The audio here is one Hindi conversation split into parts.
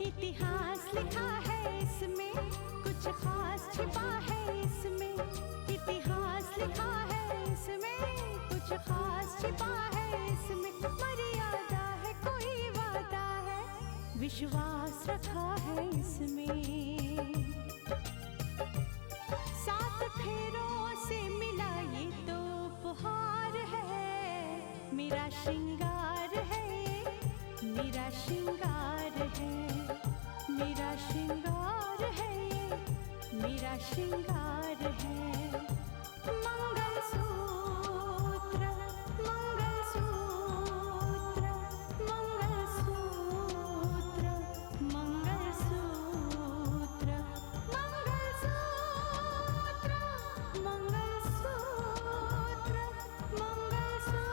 इतिहास लिखा है इसमें, कुछ खास छिपा है इसमें। इतिहास लिखा है इसमें, कुछ खास छिपा है इसमें। मर्यादा है, कोई वादा है, विश्वास रखा है इसमें। सात फेरों से मिला ये तो उपहार है, मेरा श्रृंगार है, मेरा श्रृंगार है, मेरा श्रृंगार है, मेरा श्रृंगार है। मंगलसूत्र, मंगलसूत्र, मंगलसूत्र, मंगलसूत्र, मंगलसूत्र, मंगलसूत्र,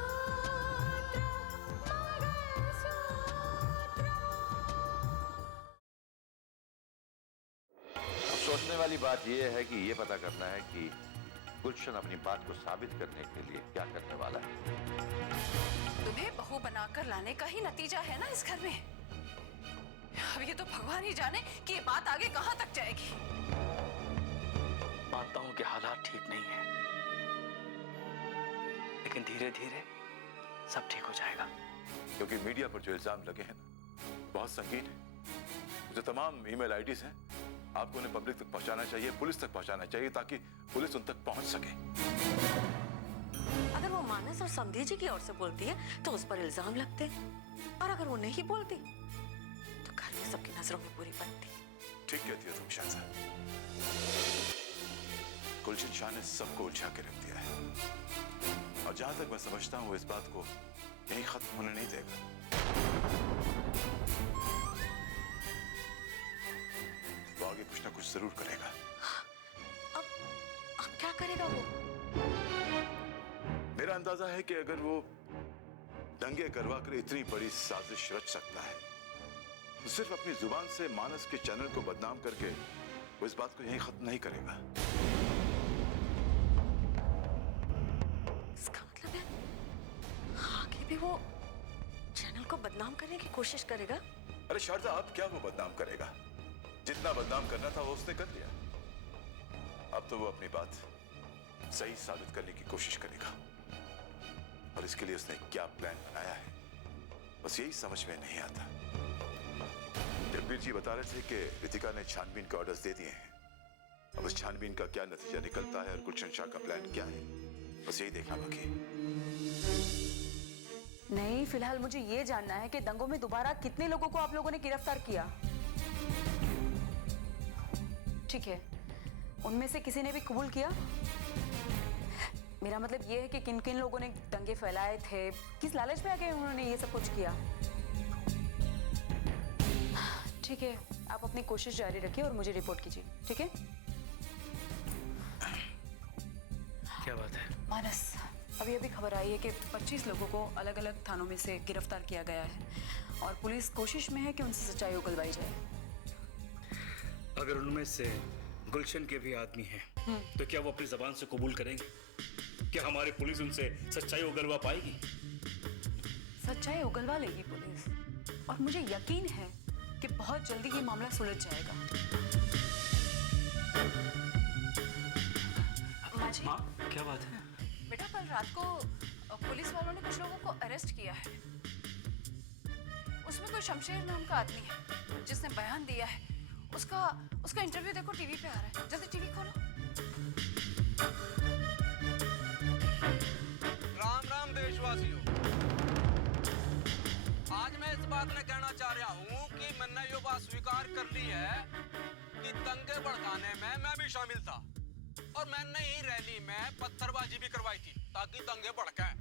सोचने वाली बात यह है कि ये पता करना है कि गुलशन अपनी बात को साबित करने के लिए क्या करने वाला है। तुम्हें बहू बनाकर लाने का ही नतीजा है ना इस घर में। अब ये तो भगवान ही जाने कि ये बात आगे कहां तक जाएगी। मानता हूं कि हालात ठीक नहीं है, लेकिन धीरे धीरे सब ठीक हो जाएगा। क्योंकि मीडिया पर जो इल्जाम लगे हैं ना, बहुत संगीन है। जो तमाम ईमेल आईडीज हैं, आपको उन्हें पब्लिक तक पहुंचाना चाहिए, पुलिस तक पहुंचाना चाहिए, ताकि पुलिस उन तक पहुंच सके। अगर वो मानस और समधी जी की ओर से बोलती है तो उस पर इल्जाम लगते, और अगर वो नहीं बोलती तो घर में सबकी नजरों में बुरी बनती। ठीक कहती हो तुम शाहज़ाद। गुलशन शाह ने सबको उलझा के रख दिया है, और जहां तक मैं समझता हूं वो इस बात को यहीं खत्म होने नहीं देगा। वो आगे कुछ ना कुछ जरूर करेगा। अब क्या करेगा वो? मेरा अंदाजा है कि अगर वो दंगे करवा कर इतनी बड़ी साजिश रच सकता है तो सिर्फ अपनी जुबान से मानस के चैनल को बदनाम करके वो इस बात को यहीं खत्म नहीं करेगा। इसका मतलब है आगे भी वो चैनल को बदनाम करने की कोशिश करेगा। अरे शारदा, अब क्या वो बदनाम करेगा? जितना बदनाम करना था वो उसने कर लिया। अब तो वो अपनी बात सही साबित करने की कोशिश करेगा, और इसके लिए उसने क्या प्लान बनाया है बस यही समझ में नहीं आता। जगबीर जी बता रहे थे कि रितिका ने छानबीन के ऑर्डर्स दे दिए हैं। अब उस छानबीन का क्या नतीजा निकलता है और गुलशन शाह का प्लान क्या है, बस यही देखना बाकी है। नहीं, फिलहाल मुझे ये जानना है कि दंगों में दोबारा कितने लोगों को आप लोगों ने गिरफ्तार किया। ठीक है, उनमें से किसी ने भी कबूल किया? मेरा मतलब ये है कि किन किन लोगों ने दंगे फैलाए थे, किस लालच में आके उन्होंने ये सब कुछ किया। ठीक है, आप अपनी कोशिश जारी रखिए और मुझे रिपोर्ट कीजिए, ठीक है? क्या बात है? मानस, अभी अभी खबर आई है कि 25 लोगों को अलग अलग थानों में से गिरफ्तार किया गया है, और पुलिस कोशिश में है कि उनसे सच्चाई उगलवाई जाए। अगर उनमें से गुलशन के भी आदमी हैं, तो क्या वो अपनी जबान से कबूल करेंगे? क्या हमारी पुलिस उनसे सच्चाई उगलवा पाएगी? सच्चाई उगलवा लेगी पुलिस, और मुझे यकीन है कि बहुत जल्दी ये मामला सुलझ जाएगा। माँ, क्या बात है? बेटा, कल रात को पुलिस वालों ने कुछ लोगों को अरेस्ट किया है। उसमें कोई शमशेर नाम का आदमी है जिसने बयान दिया है। उसका इंटरव्यू देखो, टीवी पे आ रहा है। जल्दी टीवी खोलो। राम राम देशवासियों, आज मैं इस बात में कहना चाह रहा हूँ कि मैंने ये बात स्वीकार कर ली है कि दंगे भड़काने में मैं भी शामिल था, और मैंने ही रैली में पत्थरबाजी भी करवाई थी ताकि दंगे भड़कें।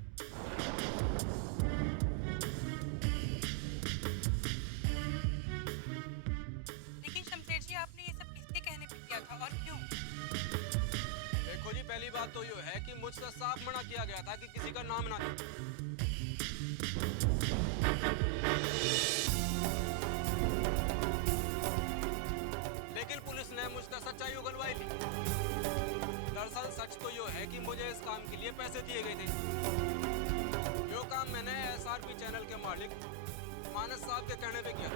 लेकिन शमशेर जी, आपने ये सब किसके कहने पे किया था और क्यों? देखो जी, पहली बात तो ये है कि मुझसे साफ मना किया गया था कि किसी का नाम ना ले। लेकिन पुलिस ने मुझसे सच्चाई उगलवाई ली। दरअसल सच तो ये है कि मुझे इस काम के लिए पैसे दिए गए थे। जो काम मैंने SRP चैनल के मालिक मानस साहब के कहने पे किया।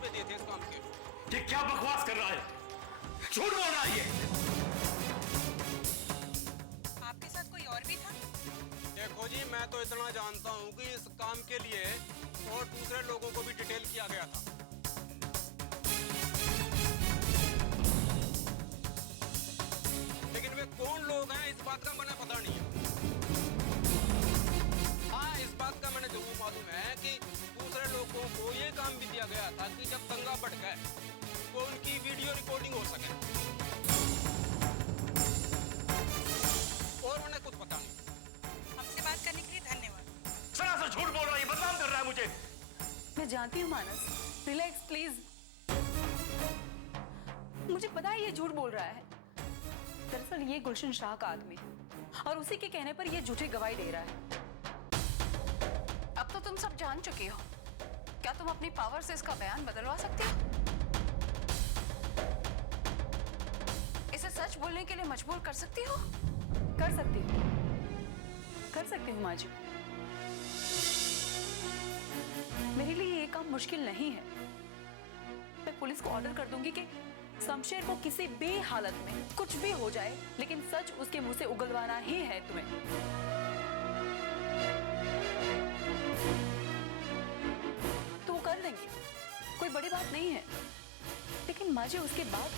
रुपए दिए थे इस काम के। ये क्या बकवास कर रहा है? झूठ बोल रहा है ये। आपके साथ कोई और भी था? देखो जी, मैं तो इतना जानता हूँ कि इस काम के लिए और दूसरे लोगों को भी डिटेल किया गया था। लेकिन वे कौन लोग हैं इस बात का मुझे पता नहीं है। हाँ, इस बात का मैंने जरूर मालूम है कि दूसरे लोगों को ये काम भी दिया गया था कि जब दंगा बढ़ गए तो उनकी वीडियो रिकॉर्डिंग हो सके। और उन्हें कुछ पता नहीं। हमसे बात करने के लिए धन्यवाद। सरासर झूठ बोल रहा है, बदनाम कर रहा है मुझे। मैं जानती हूँ मानस, रिलैक्स प्लीज। मुझे पता है ये झूठ बोल रहा है। दरअसल ये गुलशन शाह का आदमी है और उसी के कहने पर ये झूठी गवाही दे रहा है। अब तो तुम सब जान चुकी हो। क्या तुम अपनी पावर से इसका बयान बदलवा सकती हो? इसे सच बोलने के लिए मजबूर कर सकती हो? कर सकती हूँ माजू। मेरे लिए ये काम मुश्किल नहीं है। मैं पुलिस को ऑर्डर कर दूंगी कि शमशेर को किसी भी हालत में कुछ भी हो जाए, लेकिन सच उसके मुंह से उगलवाना ही है तुम्हें। तो वो कर देंगे, कोई बड़ी बात नहीं है। लेकिन माजे उसके बाद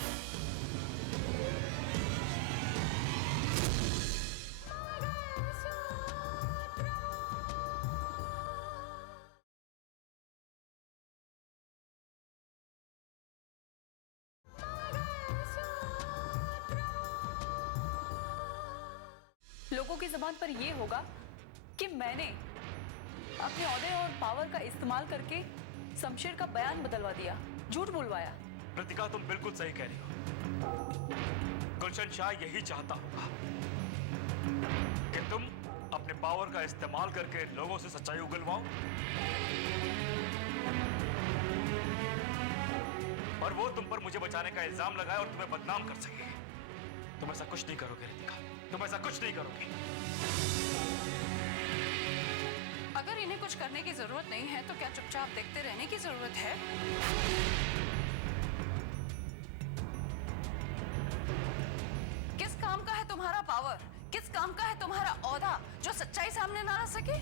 लोगों की जबान पर यह होगा कि मैंने अपने ओहदे और पावर का इस्तेमाल करके शमशेर का बयान बदलवा दिया, झूठ बुलवाया। कृतिका, तुम बिल्कुल सही कह रही हो। गुलशन शाह यही चाहता होगा कि तुम अपने पावर का इस्तेमाल करके लोगों से सच्चाई उगलवाओ और वो तुम पर मुझे बचाने का इल्जाम लगाए और तुम्हें बदनाम कर सके। तुम ऐसा कुछ नहीं करोगे रितिका, तुम ऐसा कुछ नहीं करोगी। अगर इन्हें कुछ करने की जरूरत नहीं है तो क्या चुपचाप देखते रहने की जरूरत है? किस काम का है तुम्हारा पावर? किस काम का है तुम्हारा ओहदा जो सच्चाई सामने ना ला सके?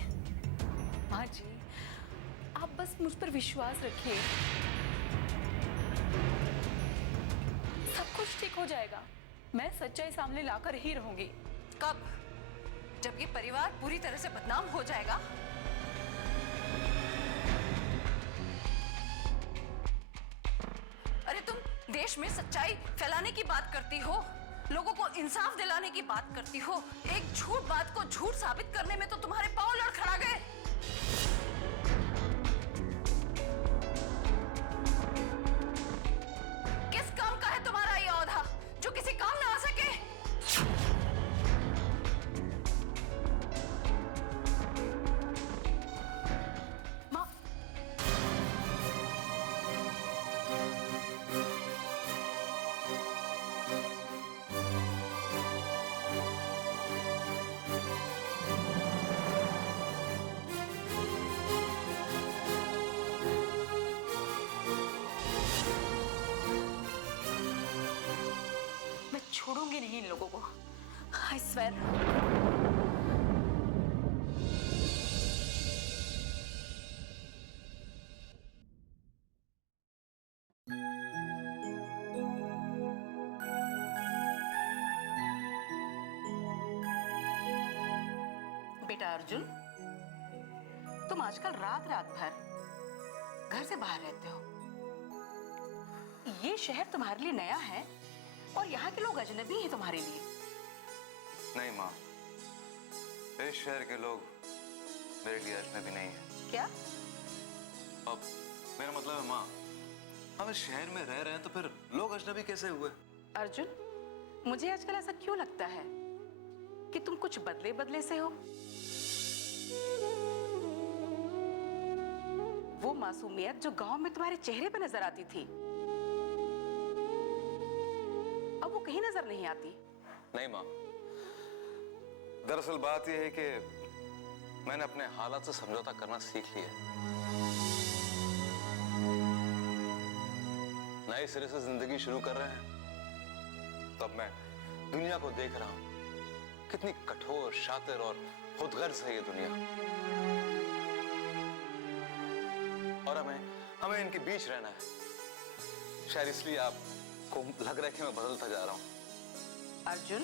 माँ जी, आप बस मुझ पर विश्वास रखिए, सब कुछ ठीक हो जाएगा। मैं सच्चाई सामने लाकर ही रहूंगी। कब? जब ये परिवार पूरी तरह से बदनाम हो जाएगा? अरे तुम देश में सच्चाई फैलाने की बात करती हो, लोगों को इंसाफ दिलाने की बात करती हो। एक झूठ बात को झूठ साबित करने में तो तुम्हारे पांव लड़खड़ा गए। किस काम का है तुम्हारा ये ओहदा जो किसी काम ना आ सके? माँ, मैं छोड़ूंगी नहीं इन लोगों को। I swear. बेटा अर्जुन, तुम आजकल रात रात भर घर से बाहर रहते हो। ये शहर तुम्हारे लिए नया है और यहाँ के लोग अजनबी हैं तुम्हारे लिए। नहीं माँ, इस शहर के लोग मेरे लिए अजनबी नहीं है। क्या? अब मेरा मतलब है माँ, हम इस शहर में रह रहे हैं तो फिर लोग अजनबी कैसे हुए? अर्जुन, मुझे आजकल ऐसा क्यों लगता है कि तुम कुछ बदले बदले से हो। वो मासूमियत जो गांव में तुम्हारे चेहरे पे नजर आती थी, अब वो कहीं नजर नहीं आती। नहीं माँ, दरअसल बात यह है कि मैंने अपने हालात से समझौता करना सीख लिया। नए सिरे से जिंदगी शुरू कर रहे हैं, तब मैं दुनिया को देख रहा हूं कितनी कठोर, शातिर और खुदगर्ज है ये दुनिया। और हमें इनके बीच रहना है। शायद इसलिए आपको लग रहा है कि मैं बदलता जा रहा हूं। अर्जुन,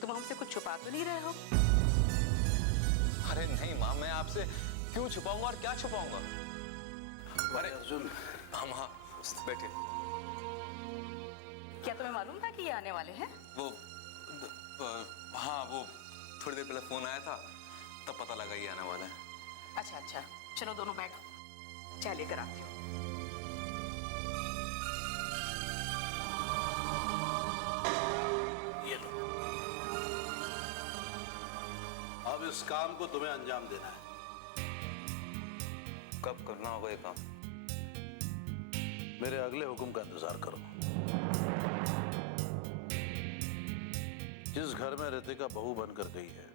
तुम हमसे कुछ छुपा तो नहीं रहे हो? अरे नहीं माँ, मैं आपसे क्यों छुपाऊंगा और क्या छुपाऊंगा? अरे अर्जुन, हाँ बैठिए। क्या तुम्हें मालूम था कि ये आने वाले हैं? वो हाँ, वो थोड़ी देर पहले फोन आया था, तब पता लगा ये आने वाला है। अच्छा अच्छा, चलो दोनों बैठो, चाय लेकर आती हूँ। ये लो। अब इस काम को तुम्हें अंजाम देना है। कब करना होगा ये काम? मेरे अगले हुक्म का इंतजार करो। जिस घर में रितिका बहू बनकर गई है,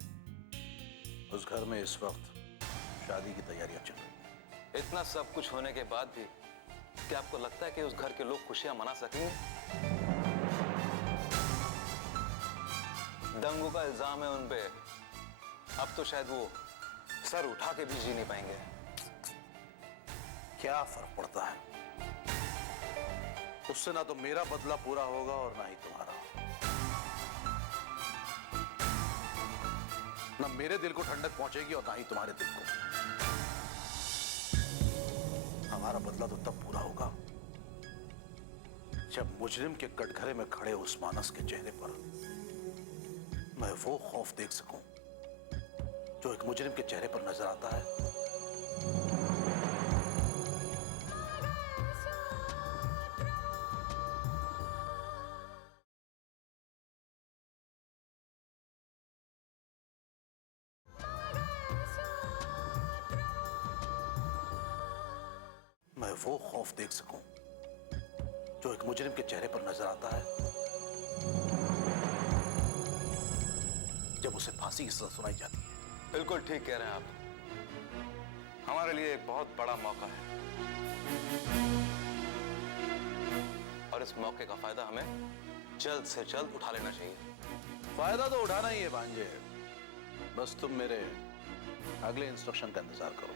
उस घर में इस वक्त शादी की तैयारियां चल रही हैं। इतना सब कुछ होने के बाद भी क्या आपको लगता है कि उस घर के लोग खुशियां मना सकेंगे? दंगों का इल्जाम है उन पे। अब तो शायद वो सर उठा के भी जी नहीं पाएंगे। क्या फर्क पड़ता है? उससे ना तो मेरा बदला पूरा होगा और ना ही तुम्हारा। ना मेरे दिल को ठंडक पहुंचेगी और ना ही तुम्हारे दिल को। हमारा बदला तो तब पूरा होगा जब मुजरिम के कटघरे में खड़े उस मानस के चेहरे पर मैं वो खौफ देख सकूं जो एक मुजरिम के चेहरे पर नजर आता है। मैं वो खौफ देख सकूं जो एक मुजरिम के चेहरे पर नजर आता है जब उसे फांसी की सजा सुनाई जाती है। बिल्कुल ठीक कह रहे हैं आप। हमारे लिए एक बहुत बड़ा मौका है और इस मौके का फायदा हमें जल्द से जल्द उठा लेना चाहिए। फायदा तो उठाना ही है भांजे, बस तुम मेरे अगले इंस्ट्रक्शन का इंतजार करो।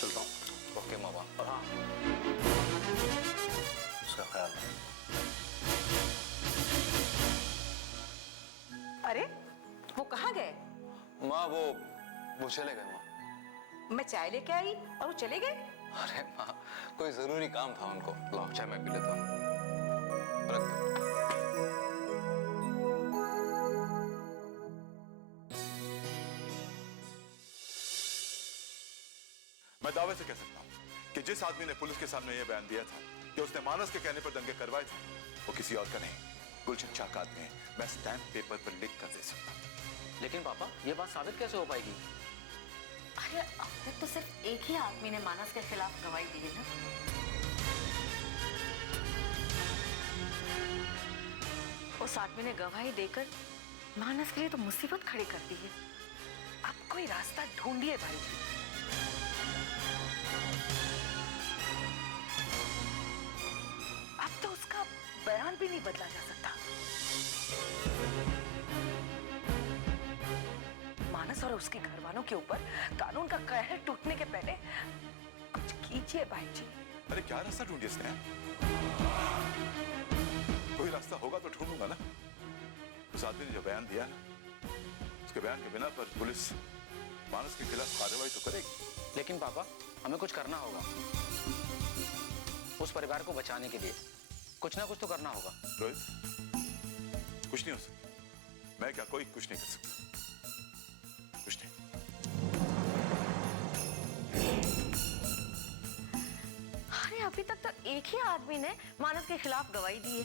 चलता हूं। ओके मामा। और हाँ, उसका ख्याल रखना। अरे वो कहाँ गए? माँ वो चले गए माँ। मैं चाय लेके आई और वो चले गए? अरे माँ, कोई जरूरी काम था उनको। लाओ चाय मैं पी लेता हूँ। रख दो। मैं दावे से कह सकता हूं कि जिस आदमी ने पुलिस के सामने यह बयान दिया था कि उसने मानस के कहने पर दंगे करवाए थे, वो किसी और का नहीं, गुलशन शाह का आदमी है। मैं स्टैंप पेपर पर लिख कर दे सकता हूं। लेकिन पापा, ये बात साबित कैसे हो पाएगी? अरे अब तक तो सिर्फ एक ही आदमी ने मानस के खिलाफ गवाही दी है ना। उस आदमी ने गवाही देकर मानस के लिए तो मुसीबत खड़ी कर दी है। अब कोई रास्ता ढूंढिए भाई जी। अब तो उसका बयान भी नहीं बदला जा सकता। मानस और उसके घर वालों के ऊपर कानून का कहर टूटने के पहले कुछ कीजिए भाई जी। अरे क्या रास्ता ढूंढिए इसने? कोई रास्ता होगा तो ढूंढूंगा ना। उस आदमी ने जो बयान दिया ना, उसके बयान के बिना पर पुलिस मानस के खिलाफ कार्रवाई तो करेगी। लेकिन पापा, हमें कुछ करना होगा उस परिवार को बचाने के लिए। कुछ ना कुछ तो करना होगा। रोहित, कुछ नहीं हो सकता। मैं क्या, कोई कुछ नहीं कर सकता। कुछ नहीं। अरे अभी तक तो एक ही आदमी ने मानस के खिलाफ गवाही दी है,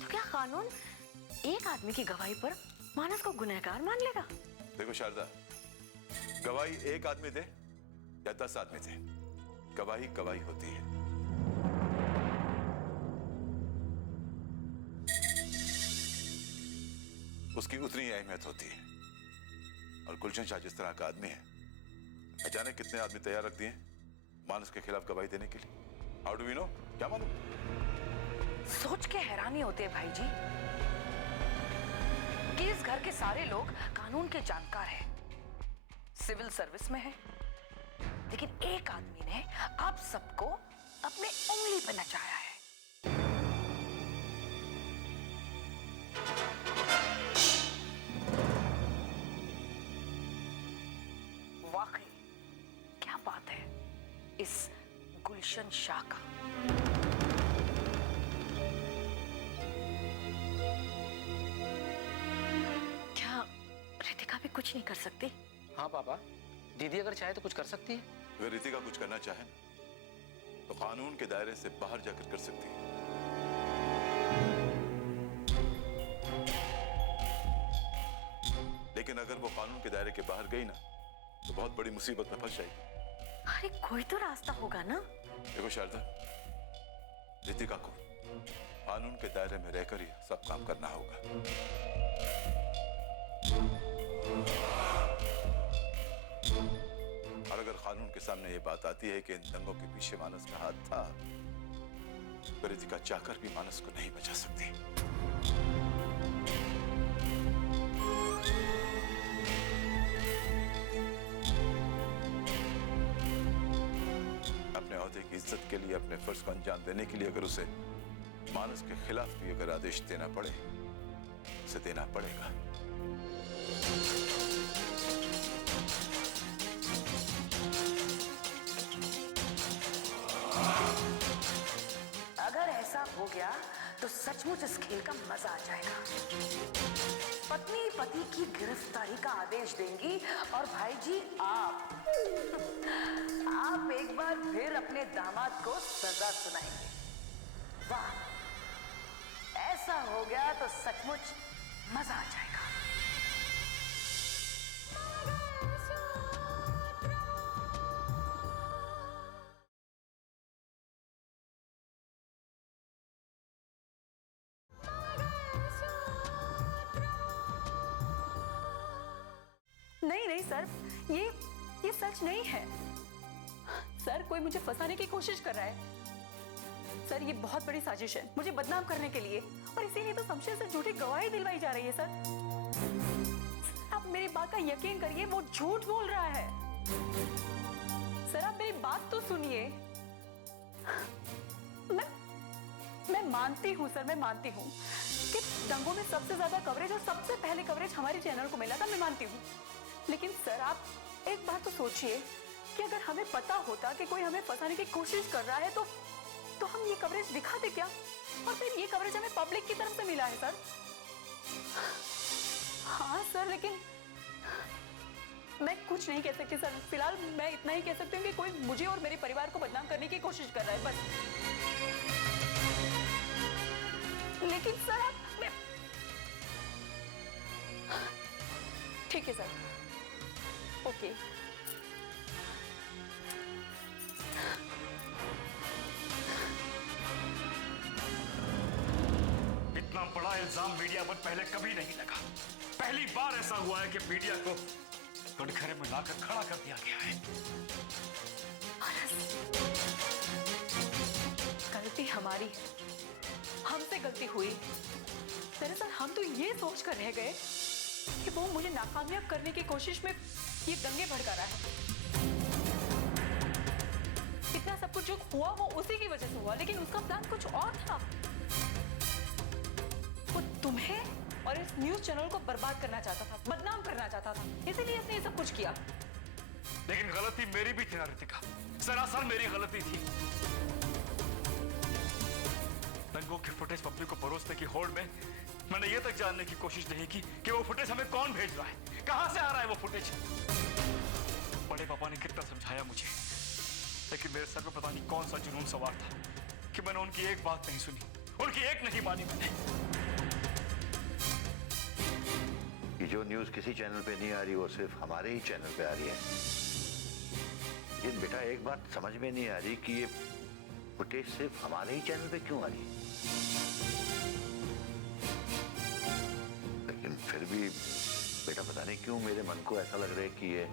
तो क्या कानून एक आदमी की गवाही पर मानस को गुनहगार मान लेगा? देखो शारदा, गवाही एक आदमी दे या 10 आदमी दे, गवाही गवाही होती है। उसकी उतनी अहमियत होती है। और गुलशन शाह जिस तरह का आदमी है, अचानक कितने आदमी तैयार रख दिए मानस के खिलाफ गवाही देने के लिए? How do we know? क्या मालूम? सोच के हैरानी होती है भाई जी कि इस घर के सारे लोग कानून के जानकार हैं, सिविल सर्विस में हैं, लेकिन एक आदमी ने आप सबको अपने उंगली पर नचाया है। वाकई क्या बात है इस गुलशन शाह का। क्या रितिका भी कुछ नहीं कर सकती? हाँ पापा, दीदी अगर चाहे तो कुछ कर सकती है। अगर रितिका कुछ करना चाहे तो कानून के दायरे से बाहर जाकर कर सकती है। लेकिन अगर वो कानून के दायरे के बाहर गई ना तो बहुत बड़ी मुसीबत में फंस जाएगी। अरे कोई तो रास्ता होगा ना। देखो शारदा, रितिका को कानून के दायरे में रहकर ही सब काम करना होगा। और अगर कानून के सामने ये बात आती है कि इन दंगों के पीछे मानस का हाथ था, तो रितिका चाहकर भी मानस को नहीं बचा सकती। अपने ओहदे की इज्जत के लिए, अपने फर्ज को अंजाम देने के लिए अगर उसे मानस के खिलाफ भी अगर आदेश देना पड़े, उसे देना पड़ेगा। अगर ऐसा हो गया तो सचमुच इस खेल का मजा आ जाएगा। पत्नी पति की गिरफ्तारी का आदेश देंगी और भाई जी आप एक बार फिर अपने दामाद को सजा सुनाएंगे। वाह, ऐसा हो गया तो सचमुच मजा आ जाएगा। नहीं नहीं सर, ये सच नहीं है सर। कोई मुझे फंसाने की कोशिश कर रहा है सर। ये बहुत बड़ी साजिश है मुझे बदनाम करने के लिए, और इसीलिए तो शमशेर से झूठी गवाही दिलवाई जा रही है सर। आप मेरी बात का यकीन करिए, वो झूठ बोल रहा है सर। आप मेरी बात तो सुनिए। मैं मानती हूँ सर, मैं मानती हूँ कि दंगों में सबसे ज्यादा कवरेज और सबसे पहले कवरेज हमारे चैनल को मिला था, मैं मानती हूँ। लेकिन सर आप एक बात तो सोचिए कि अगर हमें पता होता कि कोई हमें फंसाने की कोशिश कर रहा है तो हम ये कवरेज दिखाते क्या? और फिर ये कवरेज हमें पब्लिक की तरफ से मिला है सर। हाँ सर, लेकिन मैं कुछ नहीं कह सकती सर। फिलहाल मैं इतना ही कह सकती हूँ कि कोई मुझे और मेरे परिवार को बदनाम करने की कोशिश कर रहा है बस। लेकिन सर आप ठीक है सर, ओके। इतना बड़ा इल्जाम मीडिया पर पहले कभी नहीं लगा। पहली बार ऐसा हुआ है कि मीडिया को कटघरे में लाकर खड़ा कर दिया गया है। गलती हमारी है, हमसे गलती हुई। दरअसल हम तो ये सोच कर रह गए कि वो मुझे नाकामयाब करने की कोशिश में ये दंगे भड़का रहा है। इतना सब कुछ जो हुआ वो उसी की वजह से हुआ, लेकिन उसका प्लान कुछ और था। वो तुम्हें और इस न्यूज चैनल को बर्बाद करना चाहता था, बदनाम करना चाहता था, इसीलिए इसने ये सब कुछ किया। लेकिन गलती मेरी भी थी ना रितिका, सरासर मेरी गलती थी। दंगों की फुटेज पब्लिक को परोसने की होड़ में मैंने ये तक जानने की कोशिश नहीं की कि वो फुटेज हमें कौन भेज रहा है, कहां से आ रहा है वो फुटेज। बड़े पापा ने कितना समझाया मुझे, लेकिन मेरे सर में पता नहीं कौन सा जुनून सवार था कि मैंने उनकी एक बात नहीं सुनी, उनकी एक नहीं मानी मैंने। कि जो न्यूज किसी चैनल पे नहीं आ रही वो सिर्फ हमारे ही चैनल पे आ रही है। लेकिन बेटा एक बात समझ में नहीं आ रही कि ये फुटेज सिर्फ हमारे ही चैनल पे क्यों आ रही है। लेकिन फिर भी बेटा पता नहीं क्यों मेरे मन को ऐसा लग रहा है कि ये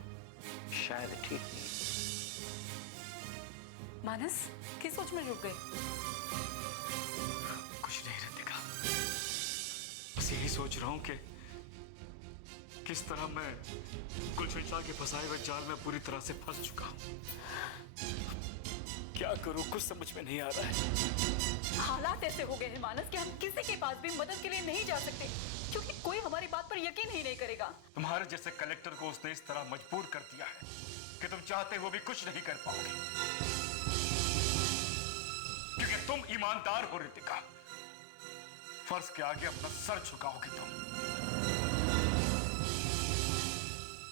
शायद ठीक नहीं। मानस किस सोच में रुक गए? कुछ नहीं रितिका, बस यही सोच रहा हूं कि किस तरह मैं गुलशन शाह के फंसाए हुए जाल में पूरी तरह से फंस चुका हूं। क्या करूं, कुछ समझ में नहीं आ रहा है। हालात ऐसे हो गए हैं मानस कि हम किसी के पास भी मदद के लिए नहीं जा सकते, क्योंकि कोई हमारी बात पर यकीन ही नहीं करेगा। तुम्हारे जैसे कलेक्टर को उसने इस तरह मजबूर कर दिया है कि तुम चाहते हुए भी कुछ नहीं कर पाओगे, क्योंकि तुम ईमानदार हो रितिका। फर्ज के आगे अपना सर झुकाओगे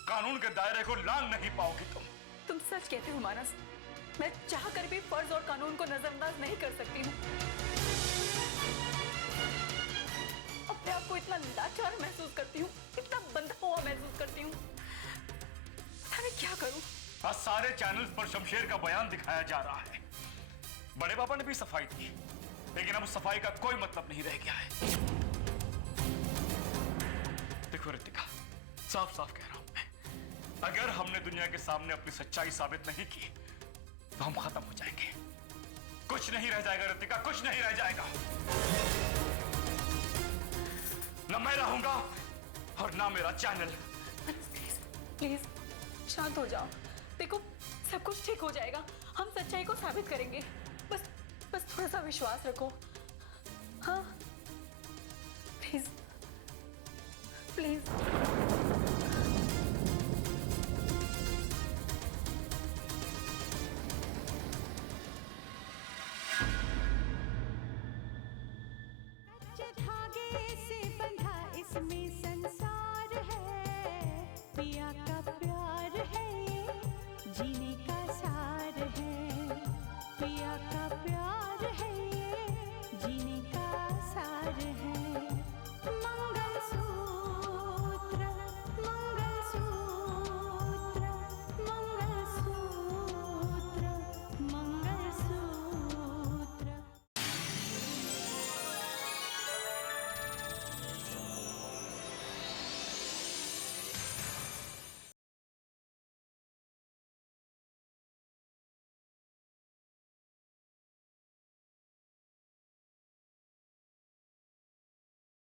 कानून के दायरे को लांग नहीं पाओगी तुम सच कहते हो मानस। मैं चाह कर भी फर्ज और कानून को नजरअंदाज नहीं कर सकती हूँ। अपने आप को इतना लाचार महसूस करती हूँ, इतना बंधा हुआ महसूस करती हूँ। पता नहीं क्या करूँ। आज सारे चैनल्स पर शमशेर का बयान दिखाया जा रहा है। बड़े पापा ने भी सफाई दी, लेकिन अब उस सफाई का कोई मतलब नहीं रह गया है। देखो रितिका, साफ साफ कह रहा हूं मैं, अगर हमने दुनिया के सामने अपनी सच्चाई साबित नहीं की तो हम खत्म हो जाएंगे। कुछ नहीं रह जाएगा रितिका, कुछ नहीं रह जाएगा। न मैं रहूंगा और ना मेरा चैनल। प्लीज शांत हो जाओ। देखो सब कुछ ठीक हो जाएगा, हम सच्चाई को साबित करेंगे। बस थोड़ा सा विश्वास रखो। हाँ प्लीज प्लीज।